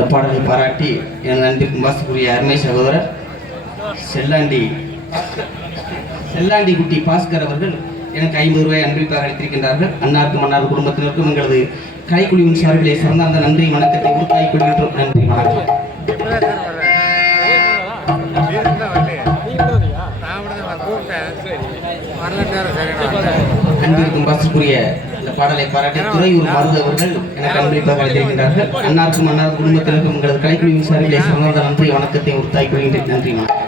இந்த பாடலை பாராட்டி எனது அன்பிற்கும் வாசக்கூடிய அருமை சகோதரர் செல்லாண்டி குட்டி பாஸ்கர் அவர்கள் எனக்கு 50 ரூபாய் அன்பிற்காக அளித்திருக்கின்றார்கள். அன்னாருக்கும் அன்னார் குடும்பத்தினருக்கும் எங்களது கலைக்குழுவின் சார்பிலே சிறந்த நன்றி வணக்கத்தை உறுத்தாக்கிக் கொள்கின்றோம். நன்றி வணக்கம். அன்பிற்கும் பாசத்துக்குரிய இந்த பாடலை பாராட்டி துறையூர் மருது அவர்கள் எனக்கு அன்பளிப்பாக அளித்திருக்கின்றார்கள். அன்னாருக்கும் அன்னார் குடும்பத்தினருக்கும் எங்களது கலைக்குழுவின் சார்பிலே சிறந்த நன்றி வணக்கத்தை உறுத்தாக்கிக் கொள்கின்றேன். நன்றி வணக்கம்.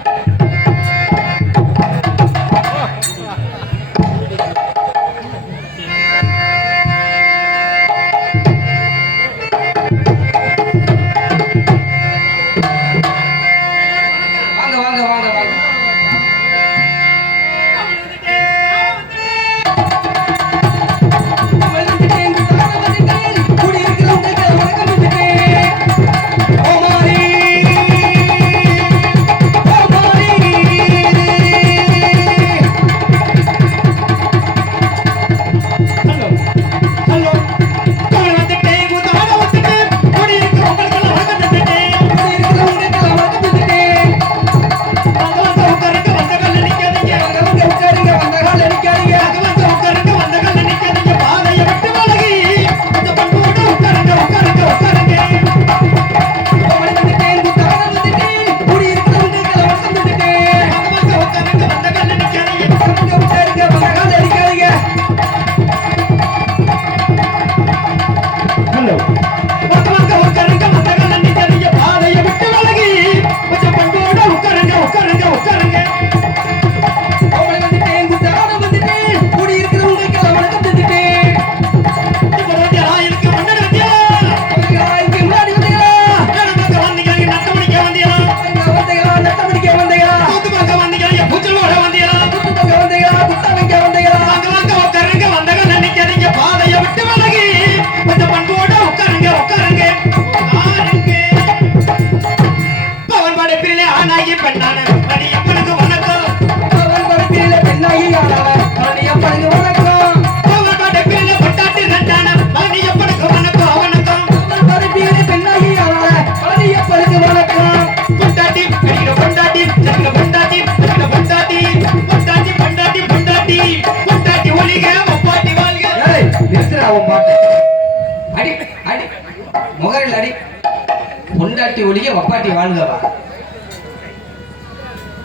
பொண்டாட்டி ஒளிய வப்பாட்டி வாழ்கவா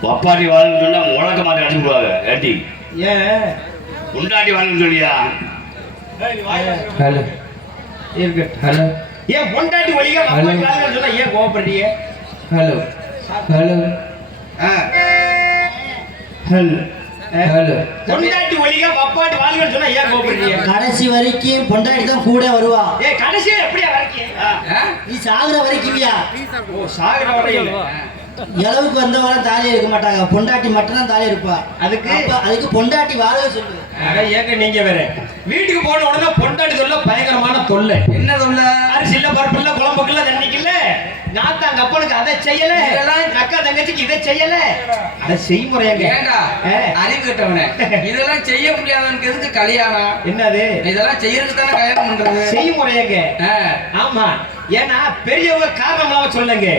வப்பாட்டி வாழ்ன்னு சொன்னா முழக்க மாதிரி அடிச்சுடுவாங்க ஏட்டி ஏன் பொண்டாட்டி வாழ்ன்னு சொல்லியா ஹலோ இருக்கு ஹலோ ஏன் பொண்டாட்டி ஒளிய வப்பாட்டி வாழ்ன்னு சொன்னா ஏன் கோவப்படுறீங்க ஹலோ ஹலோ ஹலோ ஹலோ பொண்டாட்டி ஒளிய வப்பாட்டி வாழ்ன்னு சொன்னா ஏன் கோவப்படுறீங்க? கடைசி வரைக்கும் பொண்டாட்டி தான் கூட வருவா. ஏய் கடைசியா எப்படியா வரீங்க? நீ சாகுற வரைக்கும்யா. ஓ சாகுற வரைக்கும் எளவுக்கு வந்தவங்க தாலி எடுக்க மாட்டாங்க, பொண்டாட்டி மட்டும் தான் தாலி எடுப்பா. அதுக்கு பொண்டாட்டி வாழவே சொல்லு. அட ஏங்க நீங்க வேற வீட்டுக்கு போன உடனே பொண்டாட்டி தொல்லை பயங்கரமான தொல்லை. என்ன தொல்லை? அரிசி இல்ல பருப்பு இல்ல குழம்புக்கு இல்ல தண்ணிக்கு இல்ல நாத்தாங்க அப்பனுக்கு அதை செய்யல அக்கா தங்கச்சிக்கு இதை செய்யல. அதை செய்முறையாங்க ஏண்டா அறிவு கேட்டவனே இதெல்லாம் செய்ய முடியாதவனுக்கு எதுக்கு கல்யாணம்? என்னது இதெல்லாம் செய்யறதுக்கு தானே கல்யாணம் பண்றது. செய்முறையாங்க. ஆமா ஏன்னா பெரியவங்க காரணமாக சொல்லுங்க.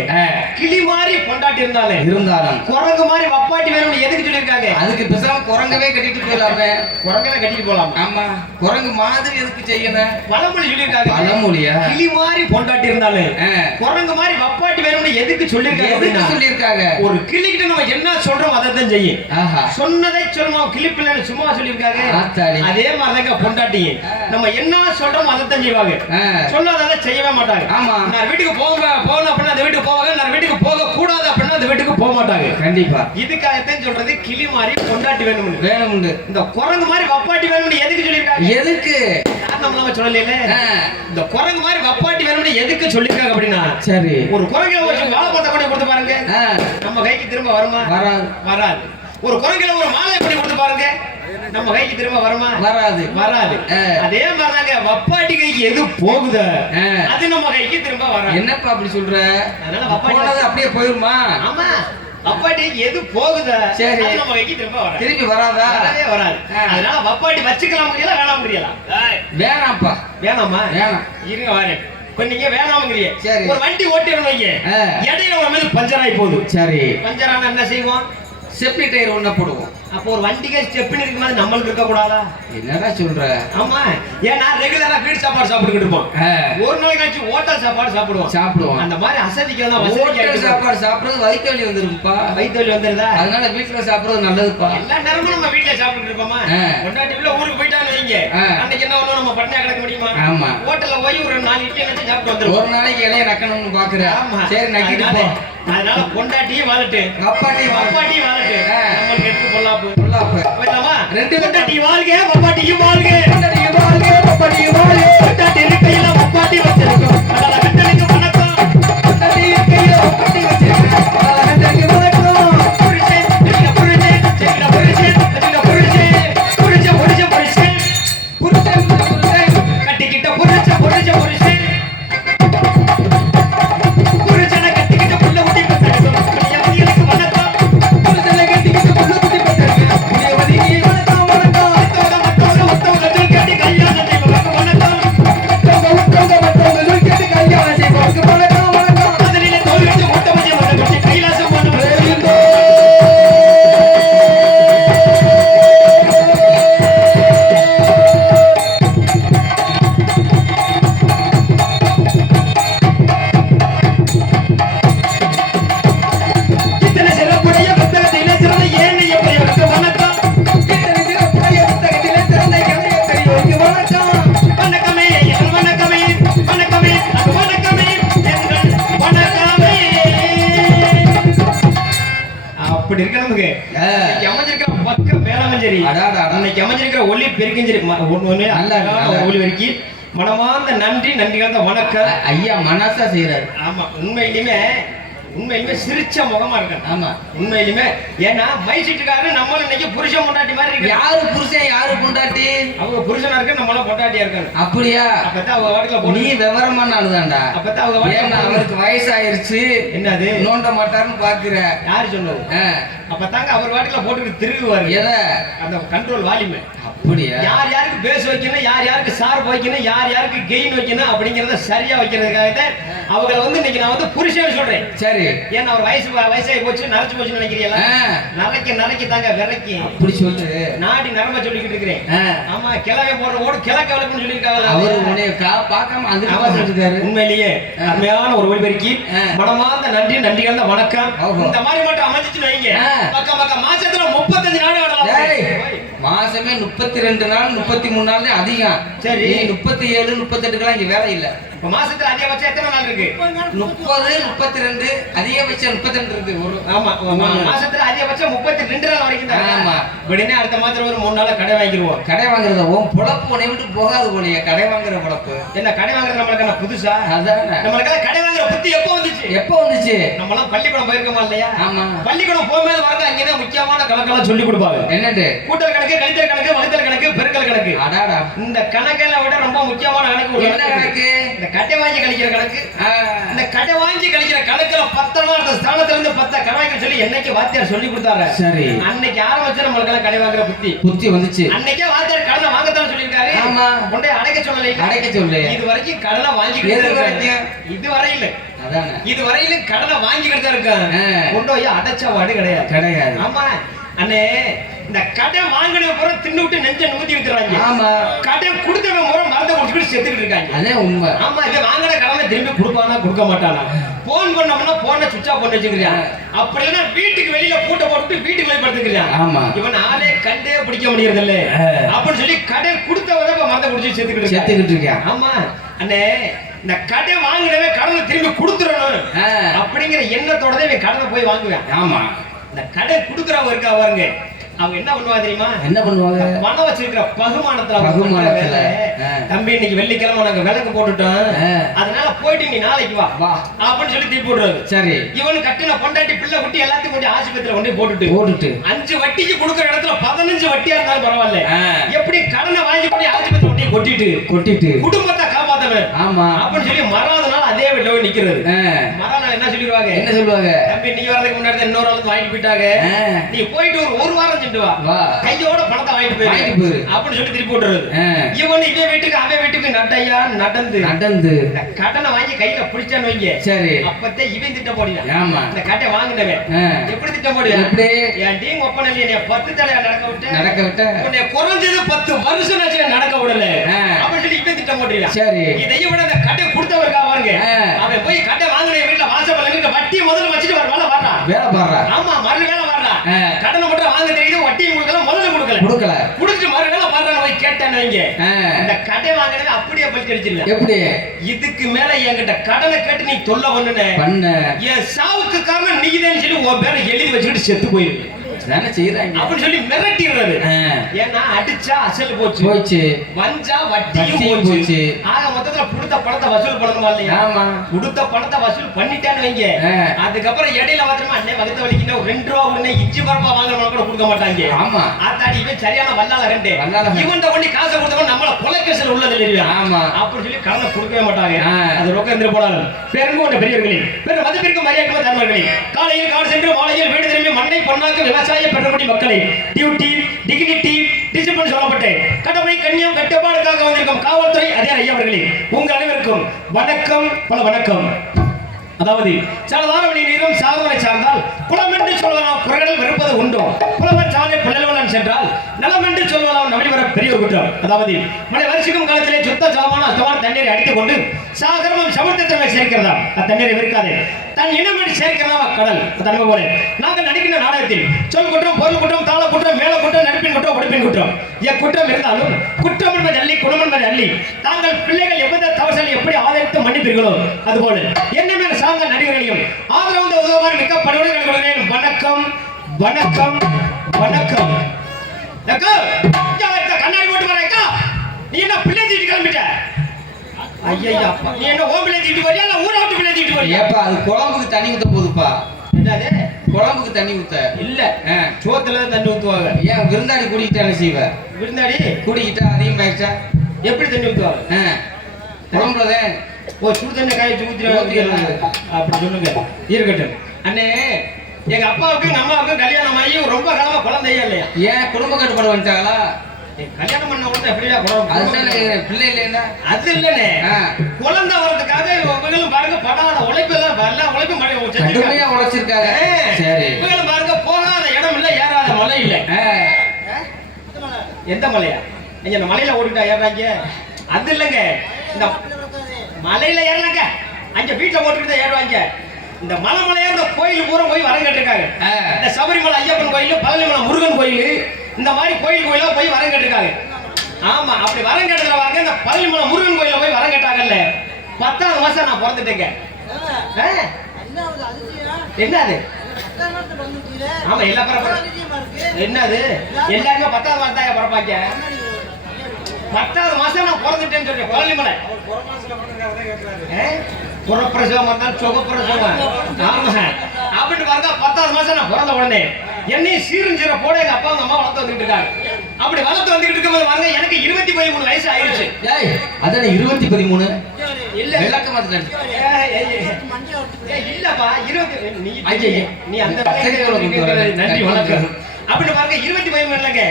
கிளி மாதிரி பொண்டாட்டி இருந்தாலும் குரங்கு மாதிரி வப்பாட்டி வேணும்னு எதுக்கு சொல்லியிருக்காங்க? அதுக்கு பேசாம குரங்கவே கட்டிட்டு போயிடலாமே. குரங்கவே கட்டிட்டு போலாம். ஆமா குரங்கு மாதிரி எதுக்கு செய்யணும்? பழமொழி சொல்லியிருக்காங்க. பழமொழியா? கிளி மாதிரி பொண்டாட்டி இருந்தாலும் குரங்கு மாதிரி வப்பாட்டி வேணும்னு எதுக்கு சொல்லியிருக்காங்க? ஒரு கிளிக்கிட்ட நம்ம என்ன சொல்றோம் அதை தான் செய்யும். சொன்னதை சொல்லணும். கிளி பிள்ளை சும்மா சொல்லியிருக்காங்க. அதே மாதிரிதாங்க பொண்டாட்டி நம்ம என்ன சொல்றோம் அதை தான் செய்வாங்க. சொல்லாத செய்யவே மாட்டாங்க. ஆமா நான் வீட்டுக்கு போகணும் அப்படின்னா அந்த வீட்டுக்கு போவாங்க. நான் வீட்டுக்கு போக கூடாது அப்படின்னா அந்த வீட்டுக்கு போக மாட்டாங்க. கண்டிப்பா இதுக்காகத்தான் சொல்றது கிளி மாதிரி பொண்டாட்டி வேணும்னு. இந்த குரங்கு மாதிரி வப்பாட்டி வேணும்னு எதுக்கு சொல்லியிருக்காங்க? எதுக்கு காரணம் நம்ம சொல்லல. இந்த குரங்கு மாதிரி வப்பாட்டி வேணும்னு எதுக்கு சொல்லியிருக்காங்க அப்படின்னா சரி ஒரு குரங்குல ஒரு வாழைப்பழத்தை கொண்டு கொடுத்து பாருங்க நம்ம கைக்கு திரும்ப வருமா? வராது. ஒரு குரங்குல ஒரு மாலை பண்ணி கொடுத்து பாருங்க நம்ம கைக்கு திரும்ப வருமா? வராது. அதே மாதிரிதாங்க வப்பாட்டி கைக்கு எது போகுது அது நம்ம கைக்கு திரும்ப வராது. என்னப்பா அப்படி சொல்ற? அதனால வப்பாட்டி அப்படியே போயிருமா? ஆமா வப்பாட்டி எது போகுது சரி நம்ம கைக்கு திரும்பி வராதா? வராது. அதனால வப்பாட்டி வச்சுக்கலாம் முடியல வேணாம் முடியலாம். வேணாம்ப்பா. வேணாமா? வேணாம். இருங்க வரேன். இப்ப நீங்க வேணாம்ங்கறீங்க சரி. ஒரு வண்டி ஓட்டிறணும் வைங்க இடையில ஒரு மீது பஞ்சர் ஆகி போகுது சரி பஞ்சர் ஆனா என்ன செய்வோம் செப்டி டயர் ஒண்ண போடுவோம் அப்போ ஒரு வண்டிக்கு ஸ்டெப்னி இருக்கு மாதிரி நம்மளுக்கு இருக்க கூடாதா என்னடா சொல்ற ஆமா ஏன் நான் ரெகுலரா வீட்டு சாப்பாடு சாப்பிட்டுக்கிட்டு இருப்போம் ஒரு நாளைக்கு ஆச்சு ஹோட்டல் சாப்பாடு சாப்பிடுவோம் அந்த மாதிரி அசதிக்கு தான் ஹோட்டல் சாப்பாடு சாப்பிடுறது வயிற்று வலி வந்துருப்பா வயிற்று வலி வந்துருதா அதனால வீட்டுல சாப்பிடுறது நல்லதுப்பா எல்லா நேரமும் நம்ம வீட்டுல சாப்பிட்டு இருப்போமா கொண்டாட்டில ஊருக்கு போயிட்டான்னு வைங்க அன்னைக்கு என்ன ஒண்ணும் நம்ம பட்டினியா கிடக்க முடியுமா ஆமா ஹோட்டல்ல போய் ஒரு 4 இட்லி என்ன சாப்பிட்டு வந்துருவோம் ஒரு நாளைக்கு இலைய நக்கணும்னு பாக்குறேன் சரி நக்கிட்டு போ அதனால பொண்டாட்டியும் வாழட்டு அப்பாட்டியும் வாழட்டு நம்மளுக்கு எடுத்து பொல்லாப்பு போயிடலாமா ரெண்டு பொண்டாட்டி வாழ்க அப்பாட்டியும் வாழ்க பொண்டாட்டியும் வாழ்க அப்பாட்டியும் வாழ்க பொண்டாட்டி இருக்கையில அப்பாட்டி வச்சிருக்கோம் அதனால கட்டளைக்கு வணக்கம் பொண்டாட்டி இருக்கையில அப்பாட்டி வச்சிருக்கோம் அதனால கட்டளைக்கு வணக்கம் புருஷன் செக்கிட புருஷன் செக்கிட புருஷன் செக்கிட புருஷன் புருஷன் புருஷன் புருஷன் புருஷன் புருஷன் கட்டிக்கிட்ட புருஷன் புருஷன் புருஷன் புருஷனை கட்டிக்கிட்ட புள்ள ஊட்டி பத்தணும் புள்ளியவதிகளுக்கு வணக்கம் புருஷனை கட்டிக்கிட்டு புள்ள குட்டி பத்திருக்கு புள்ளியவதிக்கு வணக்கம் வணக்கம் மத்தவங்க சொல் கேட்டு கல்யாணம் செய்வதற்கு வணக்கம் மத்தவங்க சொல் கேட்டு கல்யாணம் செய்வதற்கு வணக்கம் வணக்கம் அதிலே தோல் வச்சு முட்டை வச்சு வந்து கைலாசம் பண்ணுவோம் இத்தனை சிறப்புடைய புத்தகத்திலே சிறந்த ஏனைய பெரியவருக்கு வணக்கம் இத்தனை சிறப்புடைய புத்தகத்திலே திறந்த இளைய பெரியோருக்கு வணக்கம் வணக்கமே எங்கள் வணக்கமே வணக்கமே அது வணக்கமே எங்கள் வணக்கமே அப்படி இருக்க நமக்கு இன்னைக்கு அமைஞ்சிருக்கிற பக்கம் வேளாங்கஞ்சேரி அடாடா. இன்னைக்கு அமைஞ்சிருக்கிற ஒளி பெருக்கஞ்சேரி ஒண்ணு நல்ல. ஒளி பெருக்கி மனமார்ந்த நன்றி கலந்த வணக்கம் ஐயா மனசா செய்யறாரு ஆமா உண்மையிலுமே சிரிச்ச முகமா இருக்காரு ஆமா உண்மையிலுமே ஏன்னா மைசீட்டுக்காரரு நம்மளும் இன்னைக்கு புருஷன் பொண்டாட்டி மாதிரி இருக்கு யாரு புருஷன் யாரு பொண்டாட்டி அவங்க புருஷனா இருக்கு நம்மளாம் பொண்டாட்டியா இருக்காங்க அப்படியா அப்பதான் அவங்க வாட்டுல நீ விவரமான ஆளுதான்டா அப்பதான் அவங்க ஏன்னா வாட்டுல அவருக்கு வயசாயிருச்சு என்னது நோண்ட மாட்டாருன்னு பாக்குற யாரு சொன்னது அப்பதாங்க அவர் வாட்டுல போட்டுக்கிட்டு திருகுவாரு எத அந்த கண்ட்ரோல் வால்யூம் அப்படியா யார் யாருக்கு பேஸ் வைக்கணும் யார் யாருக்கு சார்பு வைக்கணும் யார் யாருக்கு கெயின் வைக்கணும் அப்படிங்கறத சரியா வைக்கிறதுக்காக தான் அவங்கள வந்து இன்னைக்கு நான் வந்து புருஷன் சொல்றேன் சரி ஏன்னா அவர் வயசாகி போச்சு நரைச்சு போச்சுன்னு நினைக்கிறீங்களா நரைக்க தாங்க விரைக்கி அப்படி சொல்லு நாடி நரம்ப சொல்லிக்கிட்டு இருக்கிறேன் ஆமா கிழவை போடுற ஓடு கிழக்க விளக்குன்னு சொல்லியிருக்காங்க அவரு உன்னைய பார்க்காம அந்த பார்த்துட்டு இருக்காரு உண்மையிலேயே அருமையான ஒரு ஒளிபெருக்கி மனமார்ந்த நன்றி கலந்த வணக்கம் இந்த மாதிரி மட்டும் அமைஞ்சிச்சுன்னு வைங்க பக்கம் மாசத்துல 35 நாள் ஆடலாம் மாசமே 32 நாள் 33 நாள் அதிகம் சரி 37 38 இங்க வேலை இல்ல இப்ப மாசத்துல அதிகபட்சம் எத்தனை நாள் இருக்கு 30 32 அதிகபட்சம் 32 இருக்கு ஒரு ஆமா மாசத்துல அதிகபட்சம் 32 நாள் வரைக்கும் தான் ஆமா உடனே அடுத்த மாசத்துல ஒரு 3 நாள் கடை வாங்கிடுவோம் கடை வாங்குறத உன் பொழப்பு உன்னை விட்டு போகாது போலயே கடை வாங்குற பொழப்பு என்ன கடை வாங்குறது நம்மளுக்கு புதுசா அதானே நம்மளுக்கு கடை வாங்குற புத்தி எப்போ வந்துச்சு நம்ம எல்லாம் பள்ளிக்கூடம் போயிருக்கோமா இல்லையா ஆமா பள்ளிக்கூடம் போகும்போது வரங்க அங்கதான் முக்கியமான கணக்கெல்லாம் சொல்லி கொடுப்பாங்க என்னது கூட்டல் கணக்கு கழித்தல் கணக்கு வகுத்தல் கணக்கு பெருக்கல் கணக்கு அடாடா இந்த கணக்கெல்லாம் விட ரொம்ப முக்கியமான கணக்கு என்ன கணக்கு இந்த கடை வாங்கி கழிக்கிற கணக்கு இந்த கடை வாங்கி கழிக்கிற கணக்குல 10 அந்த ஸ்தானத்துல இருந்து 10 கணக்கு சொல்லி என்னைக்கு வாத்தியார் சொல்லி கொடுத்தாரு சரி அன்னைக்கு ஆரம்பிச்சு நம்மளுக்கு எல்லாம் கடை வாங்குற புத்தி வந்துச்சு அன்னைக்கே வாத்தியார் கடனை வாங்கத்தான் சொல்லியிருக்காரு ஆமா கொண்டே அடைக்க சொல்லல இது வரைக்கும் கடனை வாங்கிக்கிட்டு இது வரையில அதானே இது வரையிலும் கடனை வாங்கிக்கிட்டு தான் இருக்காங்க கொண்டு போய் அடைச்ச வாடு கிடையாது ஆமா அண்ணே இந்த கடை வாங்கின பிறகு தின்னு விட்டு நெஞ்ச நூத்தி விட்டுறாங்க ஆமா கடை கொடுத்தவன் முறை மறந்து குடிச்சுட்டு செத்துக்கிட்டு இருக்காங்க அதே உண்மை ஆமா இவன் வாங்கின கடனை திரும்பி கொடுப்பானா கொடுக்க மாட்டானா போன் பண்ணோம்னா போனை சுவிட்ச் ஆஃப் பண்ணி வச்சுக்கிறான் அப்படி இல்லைன்னா வீட்டுக்கு வெளியில பூட்டை போட்டு வீட்டுக்கு வெளியே படுத்துக்கிறான் ஆமா இவன் ஆளே கண்டே பிடிக்க முடியறது இல்ல அப்படின்னு சொல்லி கடை கொடுத்தவன் இப்ப மறந்து குடிச்சு செத்துக்கிட்டு இருக்கான் ஆமா அண்ணே இந்த கடை வாங்கினவே கடனை திரும்பி கொடுத்துடணும் அப்படிங்கிற எண்ணத்தோட தான் இவன் கடனை போய் வாங்குவேன் ஆமா இந்த கடை கொடுக்குறவங்க இருக்கா பாருங்க அவங்க என்ன பண்ணுவாங்க தெரியுமா என்ன பண்ணுவாங்க பணம் வச்சிருக்கிற பகுமானத்துல தம்பி இன்னைக்கு வெள்ளிக்கிழமை நாங்க விளக்கு போட்டுட்டோம் அதனால போயிட்டு நீ நாளைக்கு வா அப்படின்னு சொல்லி திருப்பி போடுறாரு சரி இவனு கட்டின பொண்டாட்டி பிள்ளை குட்டி எல்லாத்தையும் கொண்டு ஆஸ்பத்திரியில கொண்டு போட்டுட்டு 5 வட்டிக்கு கொடுக்குற இடத்துல 15 வட்டியா இருந்தாலும் பரவாயில்ல எப்படி கடனை வாங்கி கொண்டு ஆஸ்பத்திரி கொண்டு கொட்டிட்டு கொட்டிட்டு குடும்பத்தை காப்பாத்தணும் ஆமா அப்படின்னு சொல்லி மறாத நாள் அதே வீட்டுல போய் நிக்கிறது மறுநாள் என்ன சொல்லிடுவாங்க என்ன சொல்லுவாங்க? தம்பி நீ வரதுக்கு முன்னாடி தான் இன்னொரு ஆளுக்கு வாங்கிட்டு போயிட்டாங்க, நீ போயிட்டு ஒரு வாரம் சென்று வா, கையோட பணத்தை வாங்கிட்டு போயிரு அப்படின்னு சொல்லி திருப்பி விட்டுறது. இவன் இவன் வீட்டுக்கு அவன் வீட்டுக்கு நட்டையா நடந்து கடனை வாங்கி கையில பிடிச்சான்னு வைங்க, சரி அப்பத்தே இவன் திட்டம் போடுவான். ஆமா, இந்த கட்டை வாங்கினவன் எப்படி திட்டம் போடுவான்? எப்படி என் டீம் ஒப்பன இல்லையா 10 தலையா நடக்க விட்ட உன்னை குறைஞ்சது 10 வருஷம் ஆச்சு நடக்க விடல அப்படின்னு சொல்லி இவன் திட்டம் போடுவான். சரி இதையும் விட அந்த கட்டை கொடுத்தவருக்கா பாருங்க, அவன் போய் கட்டை வாங்கின வீட்டுல வாசப்பட நின்று வட்டியை முதல்ல வச்சுட்டு வேலை பாடுறான். ஆமா, மறு வேலை பாடுறான். கடனை மட்டும் வாங்க தெரியுது, வட்டியும் கொடுக்கல, முதல்ல கொடுக்கல குடுத்துட்டு மறு வேலை பாடுறான்னு போய் கேட்டான்னு வைங்க, இந்த கடை வாங்கினது அப்படியே பலிச்சு அடிச்சிடல. எப்படி இதுக்கு மேல என்கிட்ட கடனை கேட்டு நீ தொல்லை பண்ண என் சாவுக்கு காரணம் நீதான் சொல்லி உன் பேரை எழுதி வச்சுக்கிட்டு செத்து போயிருக்கு அப்படின்னு சொல்லி மிரட்டிடுறது. ஏன்னா அடிச்சா அசல் போச்சு, வஞ்சா வட்டியும் போச்சு. ஆக மொத்தத்துல கொடுத்த பணத்தை வசூல் பண்ணணுமா இல்லையா? கொடுத்த பணத்தை வசூல் பண்ணிட்டான்னு வைங்க, அதுக்கப்புறம் இடையில மாத்திரமா அண்ணே வகுத்த வலிக்கிட்ட ஒரு 2 ரூபா உடனே இஞ்சி பரப்பா வாங்கணும் கூட கொடுக்க மாட்டாங்க. ஆமா, ஆத்தாடி இவன் சரியான வல்லால ரெண்டு இவன் பண்ணி காசை கொடுத்தவன் நம்மள கொலைக்கேசல் உள்ளது இல்லையா? ஆமா, அப்படின்னு சொல்லி கடனை கொடுக்கவே மாட்டாங்க. அது ரொக்க எந்திர போனாலும் பெருங்கோட்ட பெரியவர்களே, பெரும் மதிப்பிற்கு மரியாதை தருவர்களே, காலையில் காடு சென்று மாலையில் வீடு திரும்பி மண்ணை பொன்னாக்க விவசாய பெற்றபடி மக்களை டியூட்டி டிகினிட்டி டிசிப்ளின் சொல்லப்பட்டு கடமை கண்ணியம் கட்டுப்பாடுக்காக வந்திருக்கும் காவல்துறை அதிகாரி ஐயா அவர்களே, உங்கள் அனைவருக்கும் வணக்கம், பல வணக்கம். அதாவது சாதாரண வழி நீரும் சாதனை சார்ந்தால் குளம் என்று சொல்வதாம் குறைகள் வெறுப்பது உண்டோ, குளமன் சாலை பிள்ளைவளன் சென்றால் நலம் என்று சொல்வதாம் நம்பி வர பெரிய குற்றம். அதாவது மழை வருஷிக்கும் காலத்திலே சுத்த ஜலமான அஸ்தமான தண்ணீரை அடித்துக் கொண்டு சாகரமும் சமுத்திரத்தை சேர்க்கிறதா அத்தண்ணீரை வெறுக்காது, தன் இனம் சேர்க்கிறதா கடல். தன்மை போல நாங்கள் நடிக்கின்ற நாடகத்தில் சொல் குற்றம், பொருள் குற்றம், தாள குற்றம், மேல குற்றம், நடிப்பின் குற்றம், உடுப்பின் குற்றம் குற்றம் இருந்தாலும் குற்றம் என்பது அள்ளி, குணம் என்பது அள்ளி, தாங்கள் பிள்ளைகள் எவ்வித தவசலை எப்படி ஆதரித்து மன்னிப்பீர்களோ அதுபோல என்ன சார்ந்த நடிகர்களையும் ஆதரவு உதவுமாறு மிக்க பணிவுடன் கேட்டுக்கொள்கிறேன். வணக்கம் வணக்கம் வணக்கம். கண்ணாடி போட்டு வரேக்கா, நீ என்ன பிள்ளை தீட்டு கிளம்பிட்ட? ஐயா, நீ என்ன ஓம் பிள்ளை தீட்டு வரியா இல்ல ஊரை விட்டு பிள்ளை தீட்டு வரியா? ஏப்பா, அது குழம்புக்கு தண்ணி ஊத்த போகுதுப்பா. என்னது குழம்புக்கு தண்ணி ஊத்த இல்ல, சோத்துல தண்ணி ஊத்துவாங்க. ஏன் விருந்தாடி குடிக்கிட்டா என்ன செய்வ? விருந்தாடி குடிக்கிட்டா அதிகமாயிடுச்சா எப்படி தண்ணி ஊத்துவாங்க? குழம்புலதான் சுடு தண்ணி காய ஊத்திடுறாங்க அப்படி சொல்லுங்க. இருக்கட்டும் அண்ணே, எங்க அப்பாவுக்கும் எங்க அம்மாவுக்கும் கல்யாணம் ஆகி ரொம்ப காலமா குழந்தையா இல்லையா? ஏன் குடும்ப கட்டுப்பாடு வந்துட்டாங்களா? கல்யாணம் பண்ண உடனே எப்படியா பிள்ளை இல்லையா? அது இல்லனே, குழந்தை வர்றதுக்காக இவங்களும் பாருங்க படாத உழைப்பு எல்லாம் உழைப்பு உழைச்சிருக்காங்க. சரி, இவங்களும் பாருங்க போகாத இடம் இல்ல, ஏறாத மலை இல்ல. எந்த மலையா? நீங்க இந்த மலையில ஓடிட்டா ஏறாங்க? அது இல்லைங்க, இந்த மலையில ஏறலங்க, அங்க வீட்டுல போட்டுக்கிட்டு தான் ஏறுவாங்க. இந்த மலைமலையா இந்த கோயில் பூரா போய் வரம் கேட்டிருக்காங்க. இந்த சபரிமலை ஐயப்பன் கோயில், பழனிமலை முருகன் கோயில், இந்த மாதிரி கோயிலா போய் வரம் கேட்டிருக்காங்க. ஆமா, அப்படி வரம் கேட்டதுல வாங்க இந்த பழனிமலை முருகன் கோயில போய் வரம் கேட்டாங்கல்ல, 10வது மாசம் நான் பிறந்துட்டேங்க. என்னது? ஆமா, எல்லா என்னது எல்லாருமே 10வது மாசம் தான் பிறப்பாங்க. 10வது மாசம் நான் பிறந்துட்டேன்னு சொல்றேன். பழனிமலை புறப்பிரசவம் வந்தாலும் சுகப்பிரசவம். ஆமா, அப்படின்னு பார்த்தா 10வது மாசம் நான் பிறந்த உடனே என்னையும் சீருஞ்சீர போட எங்க அப்பா அம்மா வளர்த்து வந்துட்டு இருக்காங்க. அப்படி வளர்த்து வந்துட்டு இருக்கும்போது வாங்க எனக்கு 23 வயசு ஆயிடுச்சு. அதான் 23 இல்ல விளக்க மாட்டேன் இல்லப்பா 20 நீ அந்த நன்றி வணக்கம். அப்படி பாருங்க 23 இல்லங்க,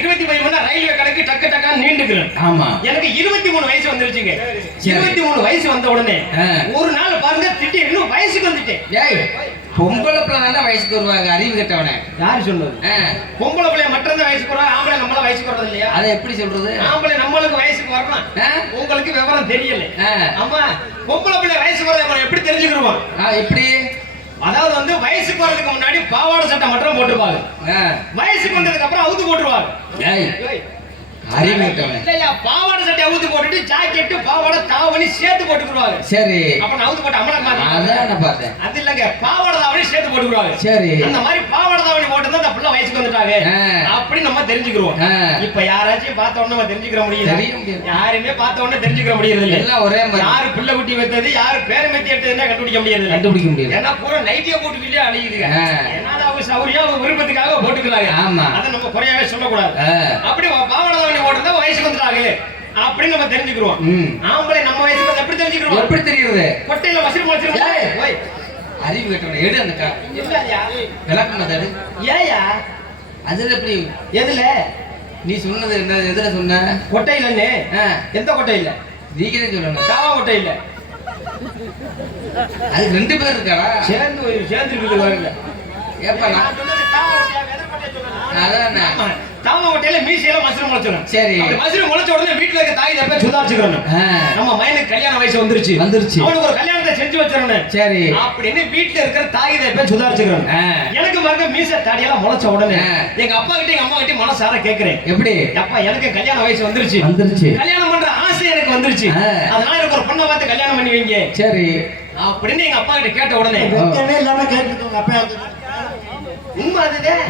23 ரயில்வே கணக்கு டக்கு டக்கான்னு நீண்டுக்கிறேன். ஆமா, எனக்கு 23 வயசு வந்துருச்சுங்க. 23 வயசு வந்த உடனே ஒரு நாள் பாருங்க திடீர்னு வயசுக்கு வந்துட்டேன். பொம்பளை பிள்ளை வயசுக்கு வருவாங்க, அறிவு கட்டவனே. யாரு சொல்றது? பொம்பளை பிள்ளைய மட்டும் தான் வயசுக்கு வருவாங்க, ஆம்பளை நம்மள வயசுக்கு வர்றது இல்லையா? அதை எப்படி சொல்றது? ஆம்பளை நம்மளுக்கு வயசுக்கு வரணும், உங்களுக்கு விவரம் தெரியல. ஆமா, பொம்பளை பிள்ளை வயசுக்கு வரத எப்படி தெரிஞ்சுக்கிறோம்? எப்படி? அதாவது வந்து வயசுக்கு வரதுக்கு முன்னாடி பாவாடை சட்டை மட்டும் போட்டுருவாங்க, வயசுக்கு வந்ததுக்கு அப்புறம் அவுத்து போட்டுருவாங்க. இல்லையா, பாவாடை சட்டை அவுத்து போட்டுட்டு ஜாக்கெட் பாவாடை தாவணி சேர்த்து போட்டுக்குவாங்க. சரி, அப்ப அவுத்து போட்டு அம்மளை அது இல்லங்க, பாவாடை தாவணி சேர்த்து போட்டுக்குவாங்க. சரி, அந்த மாதிரி பாவாடை தாவணி போட்டு தான் அந்த பிள்ளை வயசுக்கு வந்துட்டாங்க அப்படி நம்ம தெரிஞ்சுக்கிறோம். இப்ப யாராச்சும் பார்த்த உடனே நம்ம தெரிஞ்சுக்கிற முடியல, யாருமே பார்த்த உடனே தெரிஞ்சுக்கிற முடியறது இல்ல. எல்லாம் ஒரே மாதிரி, யாரு பிள்ளை குட்டி வைத்தது யாரு பேரை மெத்தி எடுத்ததுன்னா கண்டுபிடிக்க முடியாது. ஏன்னா பூரா நைட்டியா போட்டு வெளியே அழியுதுங்க. ஏன்னா அவங்க சௌரியா அவங்க விருப்பத்துக்காக போட்டுக்கிறாங்க. ஆமா, அதை நம்ம குறையாவே சொல்லக்கூடாது. அப்படி பாவாடை தாவணி போட்டு வயசுக்கு வந்துட்டாங்க அப்படின்னு நம்ம தெரிஞ்சுக்கிறோம். ஆம்பளை நம்ம வயசுக்கு எப்படி தெரிஞ்சுக்கிறோம்? முளைச்சிரும். எப்படி தெரியுது? கொட்டையில மஷ்ரூம் முளைச்சிரும். ஏய். ஓய். அறிவு கேட்டவன எடு அந்த இல்லையா? விளக்கம் அது. ஏயா? அதுல எப்படி எதுல? நீ சொன்னது என்ன? எதுல சொன்ன? கொட்டையிலன்னு. எந்த கொட்டையில? நீங்களே சொல்லணும். காவா கொட்டையில. அது 2 பேர் இருக்காடா? சேர்ந்து இருக்குது பாருங்க. ஏப்பா நான் சொன்னது காவா கொட்டையா வெதை கொட்டையா சொல்லணும். அதான் காவா கொட்டையில மீசையில மஷ்ரூம் முளைச்சிரும். சரி. மஷ்ரூம் முளைச்ச உடனே வீட்டுல இருக்க தாய் தப்ப சுதாரிச்சுக்கணும். நம்ம மயனுக்கு கல்யாண வயசு வந்துருச்சு. அவனுக்கு ஒரு கல்யாணத்தை செஞ்சு வச்சிடணும். சரி. அப்படின்னு வீட்டுல இருக்கிற தாய் தப்ப சுதாரிச்சுக்கணும். எனக்கு பாருங்க மீசை தாடியெல்லாம் முளைச்ச உடனே எங்க அப்பா கிட்ட எங்க அம்மா கிட்ட மனசார கேக்குறேன். எப்படி? அப்பா எனக்கு கல்யாண வயசு வந்துருச்சு. கல்யாணம் பண்ற ஆசை எனக்கு வந்துருச்சு. அதனால எனக்கு ஒரு பொண்ணை பார்த்து கல்யாணம் பண்ணி வைங்க. சரி. அப்படின்னு எங்க அப்பா கிட்ட கேட்ட உடனே இல்லாம கேட்டுக்கோங்க அப்பா. உண்மை அதுதான்.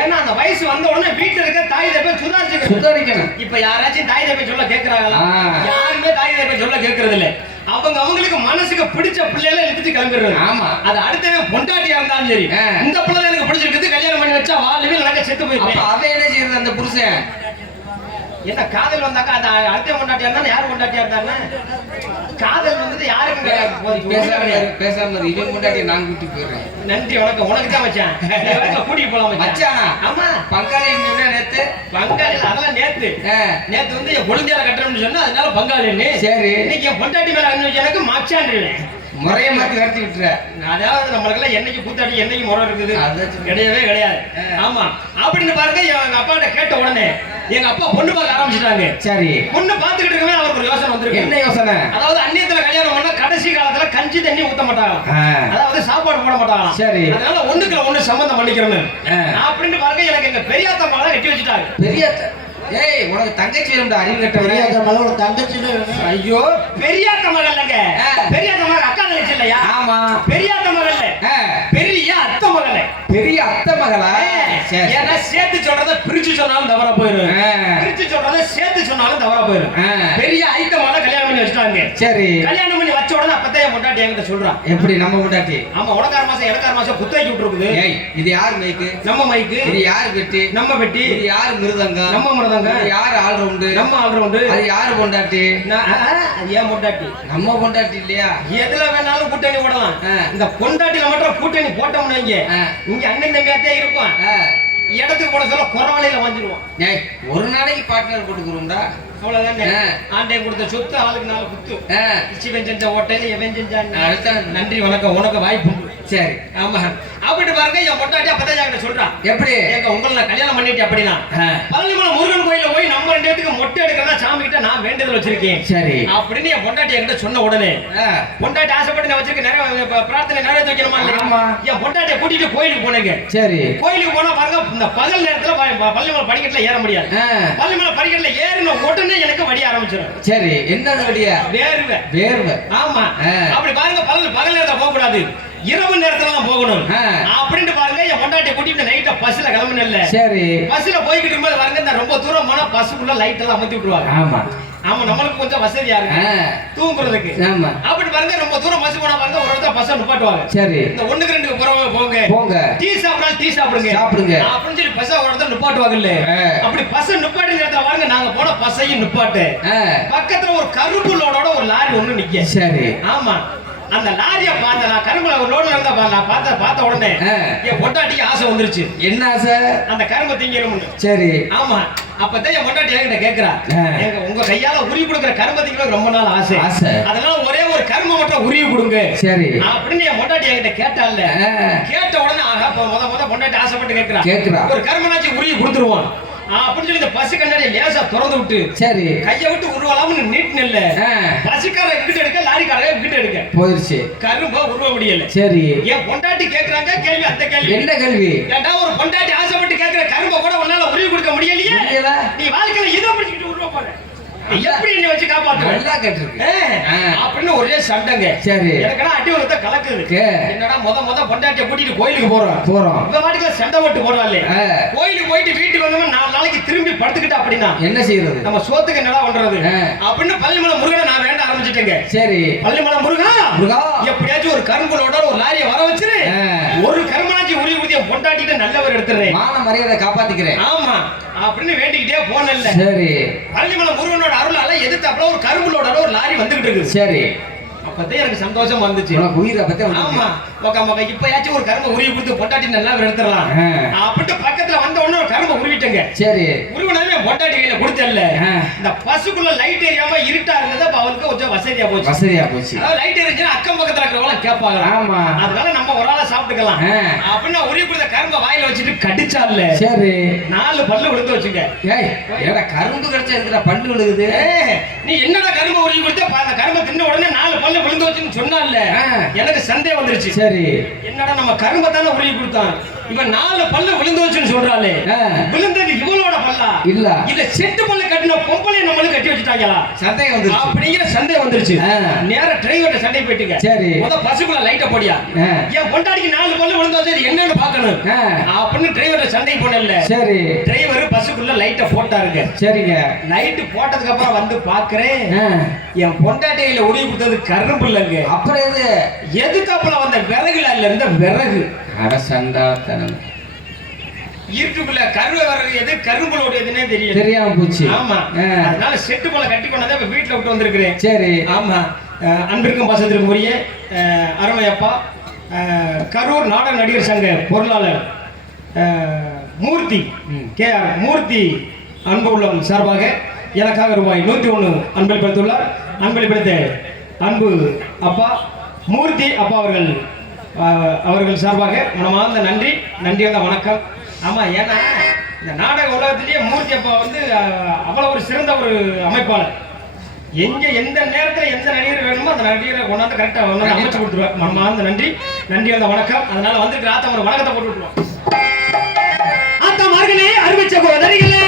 ஏன்னா அந்த வயசு வந்த உடனே வீட்டுல இருக்க தாய் தப்ப சுதாரிக்கணும். இப்ப யாராச்சும் தாய் தப்ப சொல்ல கேக்குறாங்களா? யாருமே தாய் தப்ப சொல்ல கேக்குறது இல்ல. அவங்களுக்கு மனசுக்கு பிடிச்ச பிள்ளைகளை எடுத்துட்டு கிளம்பிடுறது. ஆமா. அது அடுத்தவன் பொண்டாட்டியா இருந்தாலும் சரி, இந்த பிள்ளை எனக்கு பிடிச்சிருக்கு கல்யாணம் பண்ணி வச்சா வாழ்வே நடக்க செத்து போயிடும். அவ என்ன செய்யறது அந்த புருஷன்? என்ன காதல் வந்தாக்கா அது அடுத்த பொண்டாட்டியா இருந்தா யாரு பொண்டாட்டியா இருந்தாங்க? காதல் வந்து யாருக்கும் பேசாம இவன் பொண்டாட்டியை நான் கூட்டிட்டு போயிடுறேன். நன்றி வணக்கம். உனக்கு தான் வச்சேன். கூட்டிட்டு போலாம் வச்சானா? ஆமா. பங்காளி நேத்து பங்காளி அதெல்லாம் நேத்து வந்து என் குழந்தையால கட்டணும்னு சொன்னா அதனால பங்காளின்னு. சரி. இன்னைக்கு என் பொண்டாட்டி மேல எனக்கு மாச்சான்றுவேன். முறைய மாத்தி வரட்டி விட்டுற. அதாவது நம்மளுக்கெல்லாம் என்னைக்கு கூத்தாடி என்னைக்கு முறை இருக்குது? கிடையவே கிடையாது. ஆமா. அப்படின்னு பாருங்க எங்க அப்பா கிட்ட கேட்ட உடனே எங்க அப்பா பொண்ணு பார்க்க ஆரம்பிச்சிட்டாங்க. சரி. பொண்ணு பாத்துக்கிட்டு இருக்கவே அவருக்கு ஒரு யோசனை வந்திருக்கு. என்ன யோசனை? அதாவது அந்நியத்துல கல்யாணம் பண்ணா கடைசி காலத்துல கஞ்சி தண்ணி ஊத்த மாட்டாங்க. அதாவது சாப்பாடு போட மாட்டாங்க. சரி. அதனால ஒண்ணுக்குள்ள ஒண்ணு சம்பந்தம் பண்ணிக்கிறேன்னு அப்படின்னு பாருங்க எனக்கு எங்க பெரியாத்தா மேல கட்டி வச்சுட்டாங்க. பெரியாத்தா? ஏய் உனக்கு தங்கச்சி வேணும்டா அறிவு கட்டவரே. பெரியாத்தா மேல ஒரு தங்கச்சி வேணும். ஐயோ பெரியாத்தா மகள் இல்லங்க. பெரியாத்தா மகள் அக்கா தங்கச்சி இல்லையா? ஆமா. பெரியாத்தா மகள் இல்ல. பெரிய அத்தை மகளே. பெரிய அத்தை மகளா? சரி. ஏன்னா சேர்த்து சொல்றத பிரிச்சு சொன்னாலும் தவறா போயிடும். பிரிச்சு சொல்றத சேர்த்து சொன்னாலும் தவறா போயிடும். பெரிய ஐத்த மகளை கல்யாணம் பண்ணி வச்சிட்டாங்க. சரி. கல்யாணம் பண்ணி வச்ச உடனே அப்பதான் என் பொண்டாட்டி என்கிட்ட சொல்றான். எப்படி நம்ம பொண்டாட்டி? ஆமா. உனக்கார மாசம் எனக்கார மாசம் குத்தாக்கி விட்டுருக்குது. ஏய் இது யார் மைக்கு? நம்ம மைக்கு. இது யார் பெட்டி? நம்ம பெட்டி. இது யார் மிருதங்கம்? நம்ம மிருதங்கம். யார் ஆல்ரவுண்டு? நம்ம ஆல்ரவுண்டு. அது யார் பொண்டாட்டி? அது ஏன் பொண்டாட்டி? நம்ம பொண்டாட்டி இல்லையா? எதுல வேணாலும் கூட்டணி போடலாம். இந்த பொண்டாட்டில மட்டும் கூட்டணி போட்டோம்னு வைங்க, இங்க அண்ணன் தம்பியாத்தே இருக்கும். இடத்துக்கு போட சொல்ல குறவலையில வாங்கிடுவோம். ஒரு நாளைக்கு பார்ட்னர் போட்டுக்கிறோம்டா. அவ்வளவுதானே. ஆண்டே கொடுத்த சொத்து ஆளுக்கு 4 குத்து. சிவன் செஞ்ச ஓட்டையில எவன் செஞ்சான். நன்றி வணக்கம். உனக்கு வாய்ப்பு. சரி. ஆமா. அப்படி பாருங்க என் பொண்டாட்டி அப்பதான் என்கிட்ட சொல்றான். எப்படி? எங்க உங்களை கல்யாணம் பண்ணிட்டு அப்படின்னா பழனிமலை முருகன் கோயில போய் நம்ம 2 பேத்துக்கு மொட்டை எடுக்கிறதா சாமி கிட்ட நான் வேண்டுதல் வச்சிருக்கேன். சரி. அப்படின்னு என் பொண்டாட்டி என்கிட்ட சொன்ன உடனே பொண்டாட்டி ஆசைப்பட்டு நான் வச்சிருக்க நிறைய பிரார்த்தனை நிறைவேற்ற வைக்கணுமா? ஆமா. என் பொண்டாட்டியை கூட்டிட்டு கோயிலுக்கு போனேங்க. சரி. கோயிலுக்கு போனா பாருங்க இந்த பகல் நேரத்துல பழனிமலை படிக்கட்டுல ஏற முடியாது. பழனிமலை படிக்கட்டுல ஏறின உடனே எனக்கு வடி ஆரம்பிச்சிடும். சரி. என்ன வடியா? வேர்வை. ஆமா. அப்படி பாருங்க பகல் நேரத்துல போக கூடாது, இரவு நேரத்துல தான் போகணும். அப்படின்ட்டு பாருங்க என் பொண்டாட்டியை கூட்டிட்டு நைட்ட பஸ்ல கிளம்புனேன்ல. சரி. பஸ்ல போய்கிட்டு இருக்கும்போது பாருங்க இந்த ரொம்ப தூரம் போனா பஸ்ஸுக்குள்ள லைட் எல்லாம் அமர்த்தி விட்டுருவாங்க. ஆமா. ஆமா. நம்மளுக்கு கொஞ்சம் வசதியா இருக்கு தூங்குறதுக்கு. ஆமா. அப்படி பாருங்க ரொம்ப தூரம் பஸ் போனா பாருங்க ஒரு இடத்துல பஸ்ஸ நிப்பாட்டுவாங்க. சரி. இந்த 1க்கு 2க்கு போங்க. டீ சாப்பிடலாம் டீ சாப்பிடுங்க அப்படின்னு சொல்லி பஸ்ஸ ஒரு இடத்துல நிப்பாட்டுவாங்கல்ல. அப்படி பஸ் நிப்பாட்டி நேரத்துல பாருங்க நாங்க போன பஸ்ஸையும் நிப்பாட்டு பக்கத்துல ஒரு கருப்பு லோடோட ஒரு லாரி ஒண்ணு நிக்க. சரி. ஆமா. அந்த லாரியை பார்த்த நான் கரும்புல ஒரு லோடுல இருந்தா பார்த்த உடனே என் பொண்டாட்டிக்கு ஆசை வந்துருச்சு. என்ன ஆசை? அந்த கரும்பு திங்கணும்னு. சரி. ஆமா. அப்பதான் என் பொண்டாட்டி என்கிட்ட கேக்குறா, உங்க கையால உருவி கொடுக்குற கரும்பு திங்கணும் ரொம்ப நாள் ஆசை, அதனால ஒரே ஒரு கரும்பு மட்டும் உருவி கொடுங்க. சரி. அப்படின்னு என் பொண்டாட்டி என்கிட்ட கேட்டால. கேட்ட உடனே முத பொண்டாட்டி ஆசைப்பட்டு கேக்குறா ஒரு கரும்பனாச்சும் உருவி கொடுத்துருவான் அப்படின்னு சொல்லி இந்த பசு கண்ணாடி லேசா திறந்து விட்டு சரி கையை விட்டு உருவலாம்னு நீட்டு இல்ல. பசுக்கார இங்கிட்ட எடுக்க லாரிக்காரங்க இங்கிட்ட எடுக்க போயிருச்சு. கரும்பா உருவ முடியல. சரி. என் பொண்டாட்டி கேக்குறாங்க கேள்வி அந்த கேள்வி. என்ன கேள்வி? ஏண்டா ஒரு பொண்டாட்டி ஆசைப்பட்டு கேக்குற கரும்பை கூட உன்னால உருவி கொடுக்க முடியலையே, நீ வாழ்க்கையில எதை பிடிச்சிட்டு உருவ போற, எப்படி என்ன வச்சு காப்பாத்து? நல்லா கேட்டிருக்கு அப்படின்னு ஒரே சண்டைங்க. சரி. எனக்குனா அடி ஒருத்த கலக்குது. என்னடா முத பொண்டாட்டியை கூட்டிட்டு கோயிலுக்கு போறோம் இந்த வாட்டில சண்டை போட்டு போறாளே. கோயிலுக்கு போயிட்டு வீட்டுக்கு வந்தோம்னா 4 நாளைக்கு திரும்பி படுத்துக்கிட்டா அப்படின்னா என்ன செய்யறது? நம்ம சோத்துக்கு என்னடா பண்றது அப்படின்னு பள்ளிமலை முருகனை நான் வேண்ட ஆரம்பிச்சிட்டேங்க. சரி. பள்ளிமலை முருகா எப்படியாச்சும் ஒரு கரும்புலோட ஒரு லாரியை வர வச்சிரு, ஒரு கரும்பனாச்சி உரிய ஊதிய பொண்டாட்டிட்டு நல்லவர் எடுத்துறேன், மான மரியாதை காப்பாத்திக்கிறேன். ஆமா அப்படின்னு வேண்டிக்கிட்டே போனல்ல. சரி. பள்ளிமலை முருகனோட அருளால எதிர்த்தாப்புல ஒரு கரும்புலோட ஒரு லாரி வந்துகிட்டு இருக்கு. சரி. அப்பதான் எனக்கு சந்தோஷம் வந்துச்சு. உனக்கு உயிரை பத்தி ஆமா மக்க இப்பயாச்சும் ஒரு கரும்பை உருவி கொடுத்து பொண்டாட்டி நல்லா எடுத்துடலாம் அப்படின்ட்டு பக்கத்துல வந்த உடனே ஒரு கரும்பை உருவிட்டங்க. சரி உருவினதே பொண்டாட்டி கையில கொடுத்தல. இந்த பசுக்குள்ள லைட் எரியாம இருட்டா இருந்தது. அப்ப அவனுக்கு கொஞ்சம் வசதியா போச்சு. லைட் எரிஞ்சுன்னா அக்கம் பக்கத்துல இருக்கிறவங்க கேட்பாங்க. ஆமா அதனால நம்ம ஒரு ஆளா சாப்பிட்டுக்கலாம் அப்படின்னு உருவி கொடுத்த கரும்பை வாயில வச்சுட்டு கடிச்சால. சரி 4 பல்லு விழுந்து வச்சுங்க. ஏடா கரும்பு கடிச்சா எதுடா பல்லு விழுகுது? நீ என்னடா கரும்பு உருவி கொடுத்த அந்த கரும்பை தின்ன உடனே 4 பல்லு விழுந்து வச்சுன்னு சொன்னால எனக்கு சந்தேகம் வந்துருச்சு. சரி என்னடா நம்ம கரும்பை தானே உருவி கொடுத்தான், இவன் 4 பல்லு விழுந்து வச்சுன்னு சொல்றாளே, விழுந்தது இவளோட பல்லா இல்ல செட்டு பல்ல கட்டின பொம்பளை நம்மளும் கட்டி வச்சுட்டாங்களா? சந்தேகம் வந்துருச்சு. அப்படிங்கிற சந்தேகம் வந்துருச்சு. நேர டிரைவர்ட்ட சண்டை போயிட்டுங்க. சரி முத பசுக்குள்ள லைட்ட போடியா, என் பொண்டாடிக்கு 4 பல்லு விழுந்து வச்சது என்னன்னு பாக்கணும் அப்படின்னு டிரைவர்ட்ட சண்டை போடல. சரி டிரைவர் பசுக்குள்ள லைட்ட போட்டாருங்க. சரிங்க லைட் போட்டதுக்கு அப்புறம் வந்து பாக்குறேன் என் பொண்டாட்டியில உருவி கொடுத்தது கரும்பு இல்லைங்க. அப்புறம் எதுக்கு அப்புறம் வந்த விறகுல இருந்த விறகு. அரசண்டாத்தனம் இருட்டுக்குள்ள கருவை வர்றது எது கரும்புளோட எதுன்னே தெரியாம போச்சு. ஆமா அதனால செட்டு போல கட்டி கொண்டதை இப்ப வீட்டுல விட்டு வந்திருக்கிறேன். சரி ஆமா அன்பிற்கும் பாசத்திற்கும் உரிய அருமையப்பா கரூர் நாடக நடிகர் சங்க பொருளாளர் மூர்த்தி KR மூர்த்தி அன்பு உள்ளம் சார்பாக எனக்காக ரூபாய் 101 அன்பளிப்படுத்தியுள்ளார். அன்பளிப்படுத்த அன்பு அப்பா மூர்த்தி அப்பா அவர்கள் சார்பாக மனமார்ந்த நன்றியான வணக்கம். ஆமா ஏன்னா இந்த நாடக உலகத்திலேயே மூர்த்தி அப்பா வந்து அவ்வளவு ஒரு சிறந்த ஒரு அமைப்பாளர். எந்த நேரத்தில் எந்த நடிகர் வேணுமோ அந்த நடிகரை கொண்டாந்து கரெக்டா அமைச்சு கொடுத்துருவார். மனமார்ந்த நன்றியான வணக்கம். அதனால வந்துட்டு ஆத்தா ஒரு வணக்கத்தை போட்டு விட்டுருவோம். ஆத்தா மார்களே அறிவிச்ச கோதரிகளே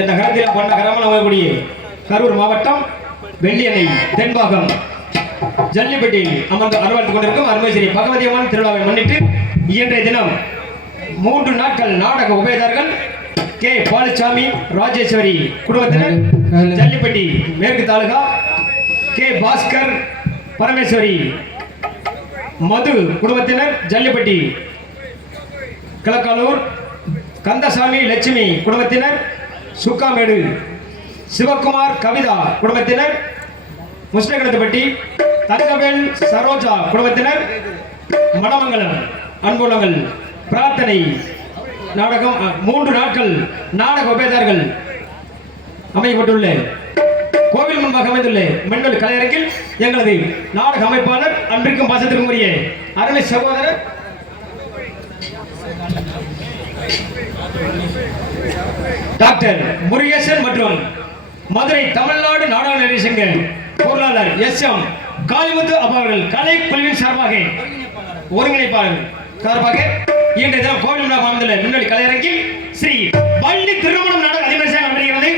என்ற கரத்தில் பொன்ன கரமல் அவர்களுடைய கரூர் மாவட்டம் வெள்ளியணை தென்பாகம் ஜல்லிப்பட்டியில் அமர்ந்து அறுவாழ்த்து கொண்டிருக்கும் அருமை ஸ்ரீ பகவதி அம்மன் திருவிழாவை முன்னிட்டு இன்றைய தினம் 3 நாட்கள் நாடக உபயதாரர்கள் கே பாலசாமி ராஜேஸ்வரி குடும்பத்தினர், ஜல்லிப்பட்டி மேற்கு தாலுகா கே பாஸ்கர் பரமேஸ்வரி மது குடும்பத்தினர், ஜல்லிப்பட்டி கிழக்காலூர் கந்தசாமி லட்சுமி குடும்பத்தினர், சுக்காமேடு சிவகுமார் கவிதா குடும்பத்தினர், முஸ்லிம்களப்பட்டி தங்கவேல் சரோஜா குடும்பத்தினர், மணமங்கலம் அன்புள்ளங்கள் பிரார்த்தனை நாடகம் 3 நாட்கள் நாடக உபயதாரர்கள் அமைக்கப்பட்டுள்ள கோவில் முன்பாக அமைந்துள்ள மண்வெளி கலையரங்கில் எங்களது நாடக அமைப்பாளர் அன்பிற்கும் பாசத்திற்கும் உரிய அருமை சகோதரர் டாக்டர் முருகேசன் மற்றும் மதுரை தமிழ்நாடு நாடக நடிகர் சங்க பொருளாளர் எஸ்.எம். காளிமுத்து அவர்கள் கலைக்குழுவின் சார்பாக ஒருங்கிணைப்பாளர் சார்பாக இன்றைய தினம் கோவில் மாவட்டத்தில் முன்னணி கலையரங்கில் ஸ்ரீ வள்ளி திருமணம் நாடக அதிபரிசாக நடைபெறுகிறது.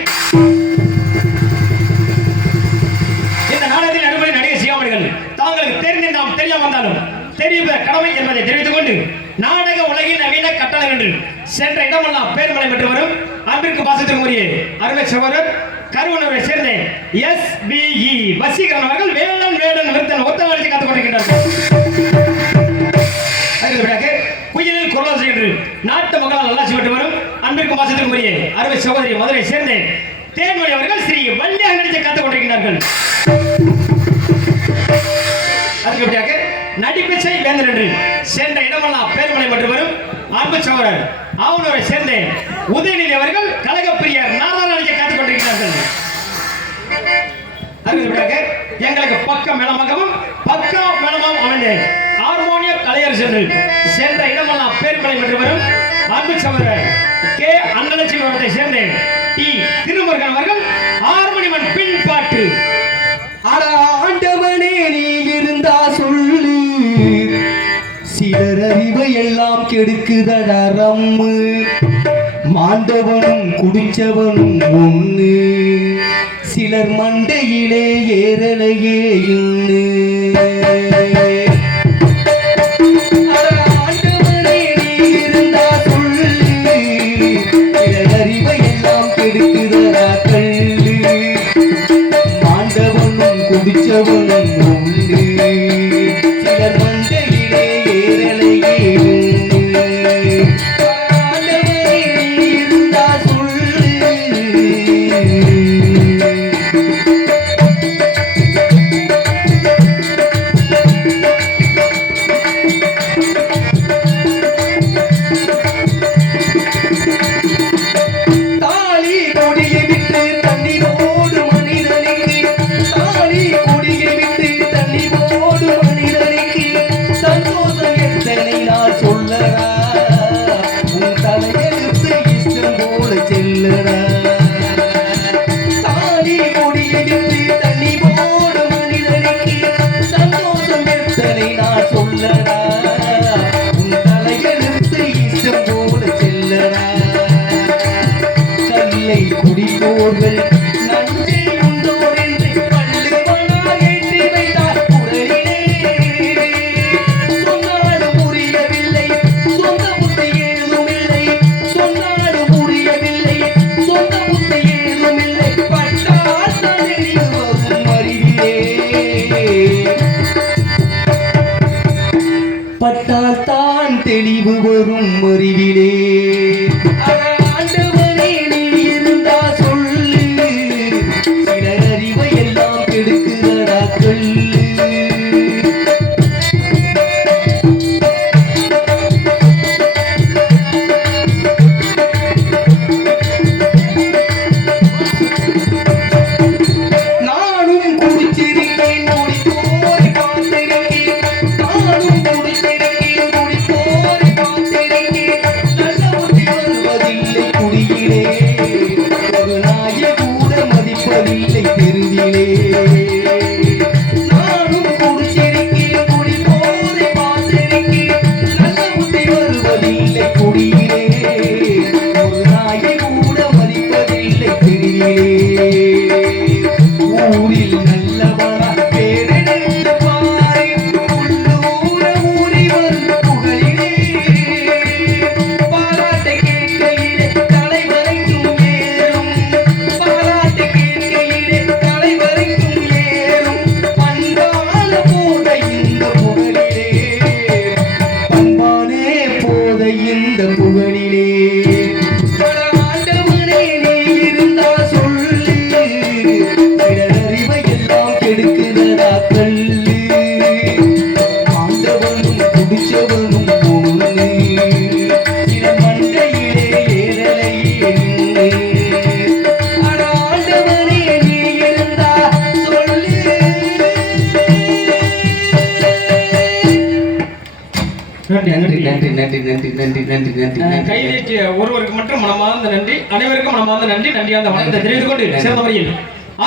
இந்த நாடகத்தில் நடுவரை நடிகர் சியாமணிகள் தாங்களுக்கு தெரிந்து நாம் தெரியாம வந்தாலும் தெரிவிப்ப கடமை என்பதை தெரிவித்துக் கொண்டு நாடக உலகின் நவீன கட்டளை என்று சென்ற இடமெல்லாம் பேர்மலை பெற்று வரும் அன்பிற்கு பாசத்திற்குரிய அருமை சகோதரர் கருவனூரை சேர்ந்த எஸ்.பி.இ. வசீகரன் அவர்கள் வேடன் விருத்தன் ஒத்த நாளில் காத்துக் கொண்டிருக்கின்றார்கள். குயிலில் குரலாசி என்று நாட்டு மக்களால் நல்லாட்சி பெற்று வரும் அன்பிற்கு பாசத்திற்குரிய அருமை சகோதரி மதுரை சேர்ந்த தேன்மொழி அவர்கள் ஸ்ரீ வள்ளியாக நடித்து காத்துக் கொண்டிருக்கிறார்கள். அதுக்கு நடிப்பிச்சை வேந்தர் என்று சென்ற இடமெல்லாம் பேர்மலை மற்றும் வரும் அன்பு சகோதரர் ஆவணூரை சேர்ந்த உதயநிதி அவர்கள் கழகப்பிரியர் நாராயண காத்துக் கொண்டிருக்கிறார்கள். எங்களுக்கு பக்கம் மேளமாகவும் பக்கா மேளமாகவும் அமைந்த ஹார்மோனிய கலையரசு என்று சென்ற இடமெல்லாம் பேர்மலை மற்றும் வரும் அன்பு சகோதரர் கே அன்னலட்சுமி அவர்களை சேர்ந்த டி திருமுருகன் அவர்கள் ஹார்மோனியமன் பின்பாட்டு ஆண்டவனே நீ இருந்தா சொல்லு சிலர் அறிவை எல்லாம் கெடுக்குதடா ரம்மு மாண்டவனும் குடிச்சவனும் ஒண்ணு சிலர் மண்டையிலே ஏறலையே இன்னு ஆண்டவனே நீ இருந்தா சொல்லு சிலர் அறிவை எல்லாம் கெடுக்குதடா கல்லு மாண்டவனும் குடிச்சவனும் ஒண்ணு சிலர் மண்டையிலே ஏறலையே ஆண்டவனே நீ இருந்தா சொல்லு குடிப்போர்கள் நஞ்சை உண்டோர் என்று பள்ளுவனாக ஏற்றி வைத்தார் குரலிலே சொன்னாலும் புரியவில்லை சொந்த புத்தி ஏதுமில்லை சொன்னாலும் புரியவில்லை சொந்த புத்தி ஏதுமில்லை பட்டால் தெளிவரும் அறிவிலே பட்டால் தான் தெளிவு வரும் அறிவிலே இந்த புகழிலே ஆண்டவனே நீ இருந்தா சொல்லு சிலர் அறிவை எல்லாம் கெடுக்குது நன்றி நன்றி நன்றி நன்றி நன்றி நன்றி நன்றி நன்றி. கை நீட்டிய ஒருவருக்கு மட்டும் மனமார்ந்த நன்றி, அனைவருக்கும் மனமார்ந்த நன்றி. நன்றியார்ந்த வணக்கத்தை தெரிவித்துக் கொண்டு சிறந்த முறையில்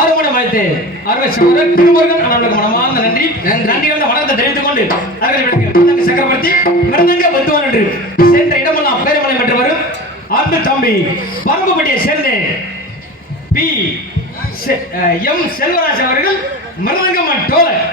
6 மணி மலைத்து அறுவை சகோதரர் திருமுருகன் அவர்களுக்கு மனமார்ந்த நன்றி. நன்றியார்ந்த வணக்கத்தை தெரிவித்துக் கொண்டு மிருதங்க சக்கரவர்த்தி மிருதங்க பத்துவன் என்று சென்ற இடமெல்லாம் பேரமலை பெற்று வரும் அன்பு தம்பி பரம்புப்பட்டியை சேர்ந்த பி எம் செல்வராஜ் அவர்கள் மிருதங்கம் டோலர்.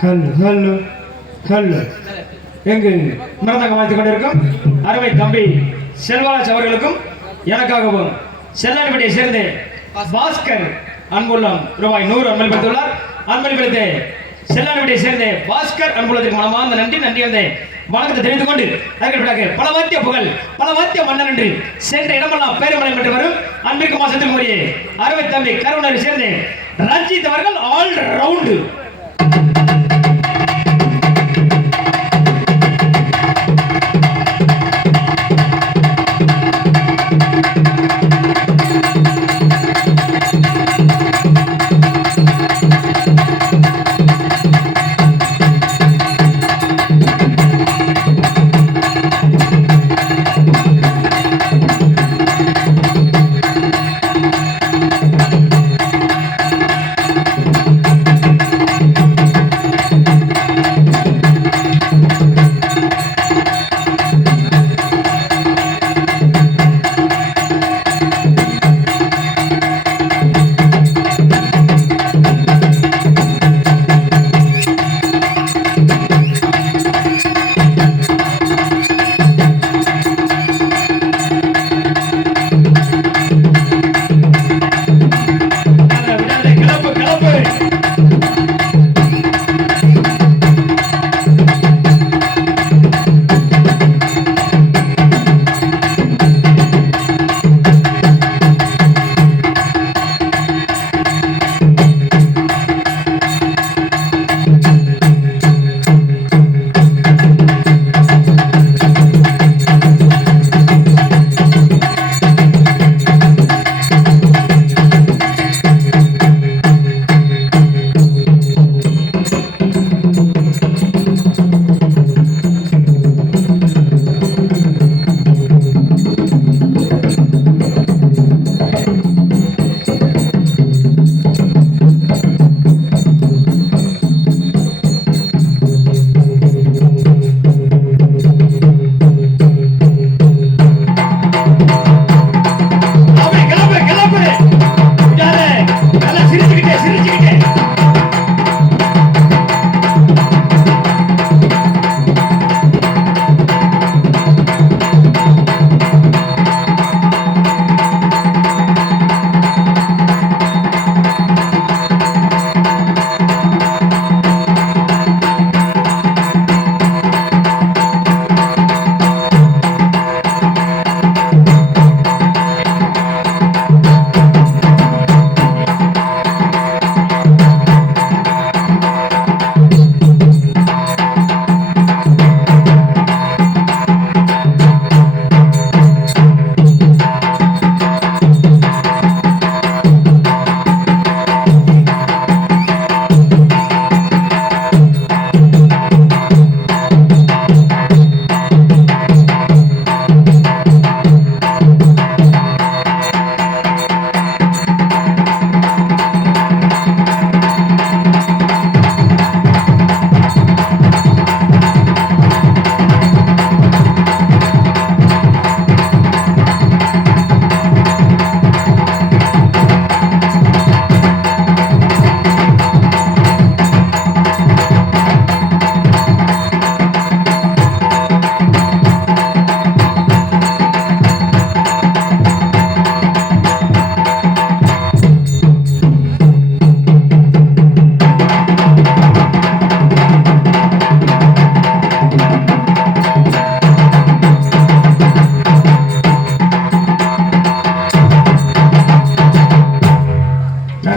ஹலோ ஹலோ ஹலோ எங்கு மிருதங்க வாழ்த்துக் கொண்டிருக்கும் அருமை தம்பி செல்வராஜ் அவர்களுக்கும் எனக்காகவும் செல்லாண்டிப்பட்டியை சேர்ந்து பாஸ்கர் அன்புள்ளம் ரூபாய் 100 அன்பளித்துள்ளார். அன்பளித்து செல்லாண்டிப்பட்டியை சேர்ந்த பாஸ்கர் அன்புள்ளத்திற்கு மனமார்ந்த நன்றி. நன்றி அந்த வணக்கத்தை தெரிவித்துக் கொண்டு அதற்கு பல வாத்திய புகழ் பல வாத்திய மன்னன் என்று சென்ற இடமெல்லாம் பேரமலை பெற்று வரும் அன்பிற்கு மாசத்தில் முறையே அருமை தம்பி கருணரை சேர்ந்து ரஞ்சித் அவர்கள் ஆல் ரவுண்டு.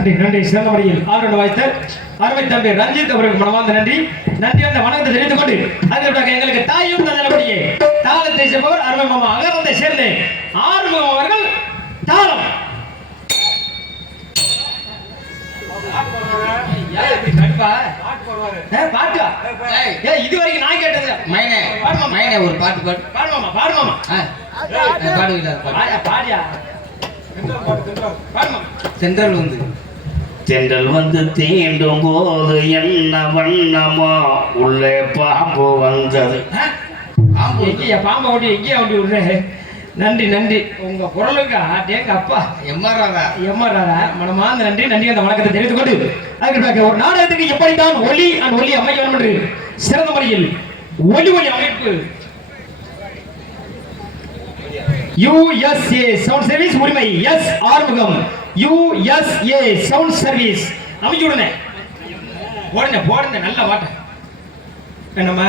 நன்றி நன்றி சிறந்த முறையில் ஆளுநர் வாய்த்த அருமை தம்பி ரஞ்சித் அவர்களுக்கு மனமார்ந்த நன்றி நன்றி அந்த வணக்கத்தை தெரிவித்துக் கொண்டு அதற்காக எங்களுக்கு தாயும் தந்தபடியே தாளத்தை செய்பவர் அருமை மாமா அகரத்தை சேர்ந்து ஆறுமுகம் அவர்கள் தாளம் இது வரைக்கும் நான் கேட்டது மைனே ஒரு பாட்டு பாடு பாடுமாமா பாடுமாமா பாடுவீங்களா பாடியா பாடுமா சென்ட்ரல் வந்து தென்றல் வந்து தீண்டும் போது என்ன வண்ணமா உள்ளே பாம்பு வந்தது. எங்கேயா பாம்பை ஓட்டி எங்கேயா ஓட்டி விடுறே நன்றி நன்றி உங்க குரலுக்கு ஆட்டேங்க அப்பா எம்ஆர்ஆரா மனமார்ந்த நன்றி நன்றி அந்த வணக்கத்தை தெரிவித்துக் கொண்டு அதுக்கு ஒரு நாடகத்துக்கு எப்படித்தான் ஒலி அமைக்க வேண்டும் என்று சிறந்த முறையில் ஒலி அமைப்பு USA சவுண்ட் சர்வீஸ் உரிமை S Arumugam USA sound service அமைக்க உடனே போடுங்க நல்ல வாட்ட நம்ம